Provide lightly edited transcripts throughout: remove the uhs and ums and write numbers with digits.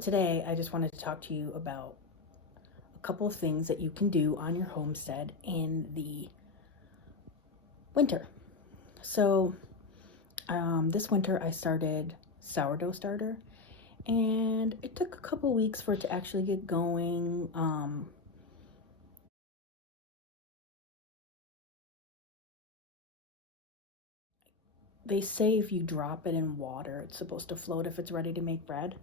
today I just wanted to talk to you about a couple of things that you can do on your homestead in the winter. So this winter I started sourdough starter, and it took a couple weeks for it to actually get going. They say if you drop it in water, it's supposed to float if it's ready to make bread.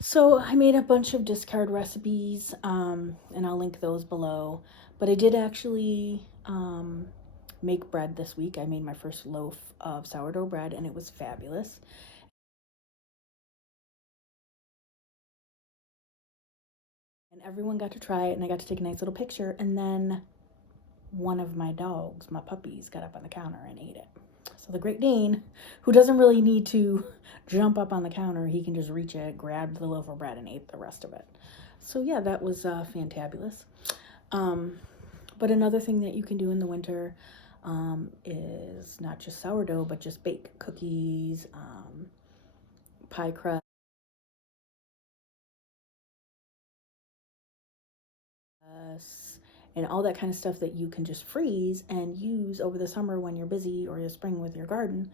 So I made a bunch of discard recipes, and I'll link those below. But I did actually make bread this week. I made my first loaf of sourdough bread, and it was fabulous. And everyone got to try it, and I got to take a nice little picture. And then one of my dogs, my puppies, got up on the counter and ate it. So the Great Dane, who doesn't really need to jump up on the counter, he can just reach it, grab the loaf of bread, and ate the rest of it. So yeah, that was fantabulous. But another thing that you can do in the winter is not just sourdough, but just bake cookies, pie crust, and all that kind of stuff that you can just freeze and use over the summer when you're busy, or the spring with your garden.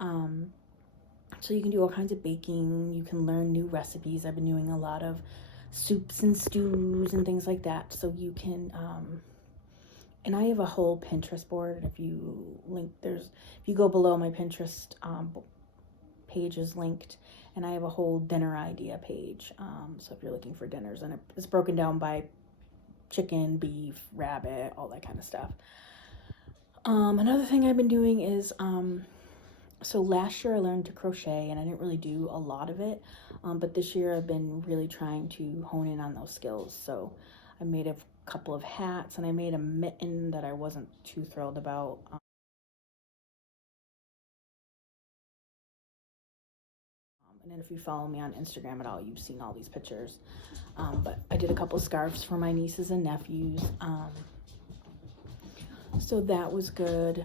So you can do all kinds of baking. You can learn new recipes. I've been doing a lot of soups and stews and things like that. So you can, and I have a whole Pinterest board. If you go below, my Pinterest page is linked, and I have a whole dinner idea page. So if you're looking for dinners, and it's broken down by chicken, beef, rabbit, all that kind of stuff. Another thing I've been doing is, so last year I learned to crochet, and I didn't really do a lot of it, but this year I've been really trying to hone in on those skills. So I made a couple of hats, and I made a mitten that I wasn't too thrilled about. And then if you follow me on Instagram at all, you've seen all these pictures. But I did a couple scarves for my nieces and nephews. So that was good.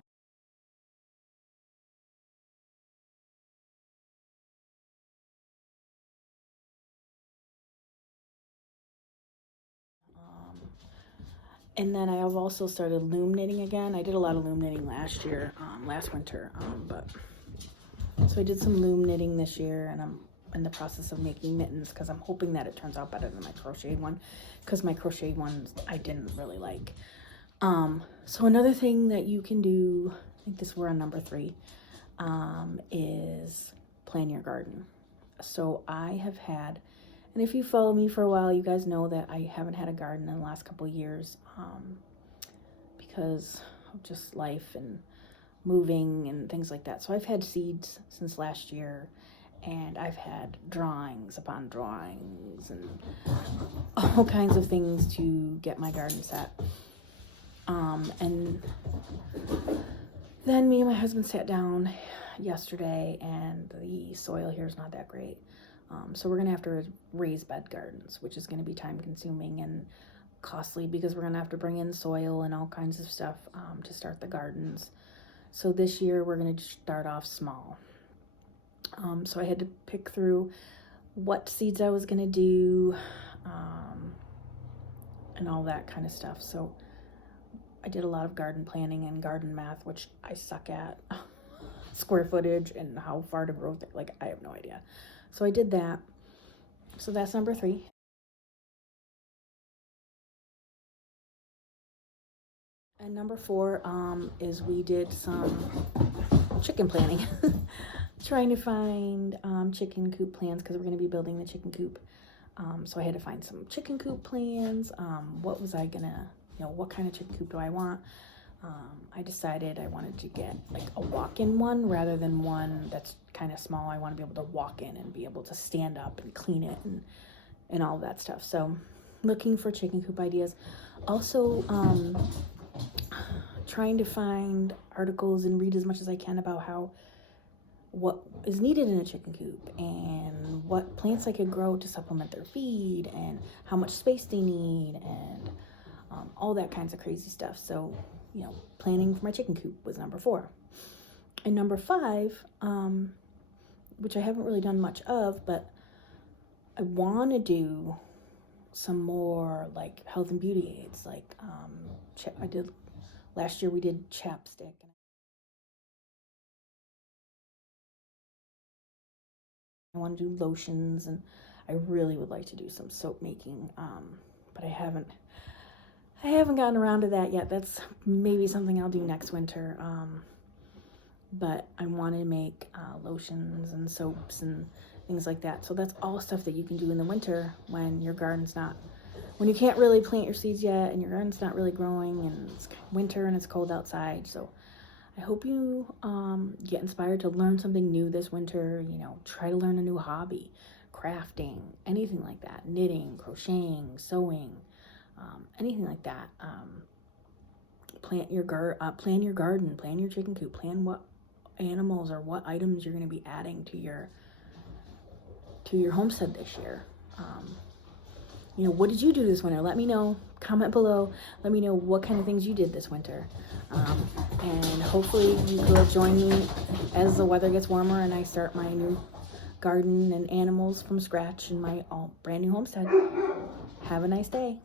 And then I have also started loom knitting again. I did a lot of loom knitting last year, last winter, but so I did some loom knitting this year, and I'm in the process of making mittens because I'm hoping that it turns out better than my crocheted one, because my crocheted ones I didn't really like. So another thing that you can do, I think we're on number 3, is plan your garden. So I have had, and if you follow me for a while, you guys know that I haven't had a garden in the last couple of years, because of just life and moving and things like that. So I've had seeds since last year, and I've had drawings upon drawings and all kinds of things to get my garden set. And then me and my husband sat down yesterday, and the soil here is not that great. So we're going to have to raise bed gardens, which is going to be time consuming and costly, because we're going to have to bring in soil and all kinds of stuff to start the gardens. So this year we're going to start off small. So I had to pick through what seeds I was going to do, and all that kind of stuff. So I did a lot of garden planning and garden math, which I suck at. Square footage and how far to grow things. Like, I have no idea. So I did that. So that's number 3. And number 4 is we did some chicken planning. Trying to find chicken coop plans, because we're going to be building the chicken coop. So I had to find some chicken coop plans. What was I gonna, what kind of chicken coop do I want? I decided I wanted to get like a walk-in one rather than one that's kind of small. I want to be able to walk in and be able to stand up and clean it and all that stuff. So looking for chicken coop ideas. Also trying to find articles and read as much as I can about what is needed in a chicken coop, and what plants I could grow to supplement their feed, and how much space they need, and all that kinds of crazy stuff. So, planning for my chicken coop was number 4. And number 5, which I haven't really done much of, but I want to do some more like health and beauty aids. Like I did last year, we did chapstick. I want to do lotions, and I really would like to do some soap making, but I haven't gotten around to that yet. That's maybe something I'll do next winter. But I want to make lotions and soaps and things like that. So that's all stuff that you can do in the winter when your garden's not, when you can't really plant your seeds yet and your garden's not really growing and it's winter and it's cold outside. So I hope you get inspired to learn something new this winter. You know, try to learn a new hobby, crafting, anything like that, knitting, crocheting, sewing, anything like that. Plan your garden, plan your chicken coop, plan what animals or what items you're going to be adding to your homestead this year. You know, what did you do this winter? Let me know. Comment below. Let me know what kind of things you did this winter. And hopefully you could join me as the weather gets warmer and I start my new garden and animals from scratch in my brand new homestead. Have a nice day.